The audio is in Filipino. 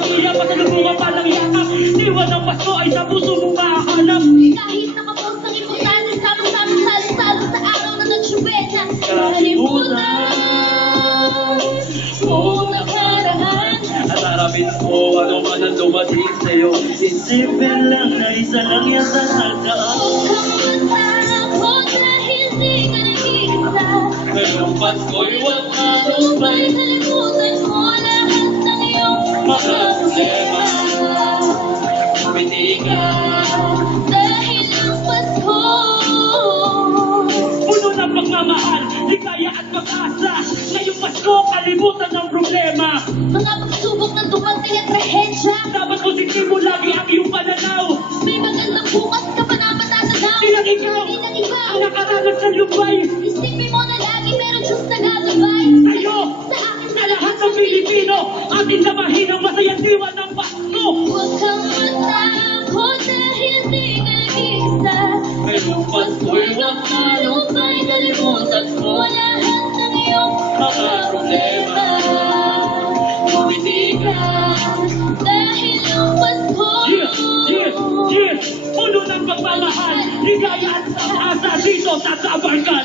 pamilya, pasalubungan pa ng yakap. Diwa ng Pasko ay sa puso mong makahanap. Kahit nakapost ang importante, sama-sama salo-salo sa araw na nagsyubeta. Kalimutan mo nakaraan at harapin mo ano man ang dumating sa'yo. Isipin lang na isa lang yan sa hagdaan. Huwag kang matakot dahil di ka nag-iisa. Ngayong Pasko'y huwag Lupa'y kalimutan mo lahat ng iyong mga problema. Umiti ka dahil ang Pasko. puno ng pagmamahal, ligaya at pag-asa. Ngayong Pasko, kalimutan ng problema. Mga pagsubok na dumating at trahedya. Dapat positibo lagi ang iyong pananaw. May magandang bukas ka pa na matatanaw. Di lang ikaw Di lang iba. ang nakaranas ng lubay. Isipin mo na lagi meron Diyos na gagabay. Sa'yo, Sa akin sa lahat ng Pilipino, ating samahin ang masayang diwa ng Pasko. huwag kang matakot dahil di ka nag-iisa. Ngayong Pasko'y huwag Lupa'y kalimutan mo lahat ng iyong mga problema. Umiti ka. dahil ang Pasko. Puno ng pagmamahal, ligaya at pag-asa dito sa Sabarkan.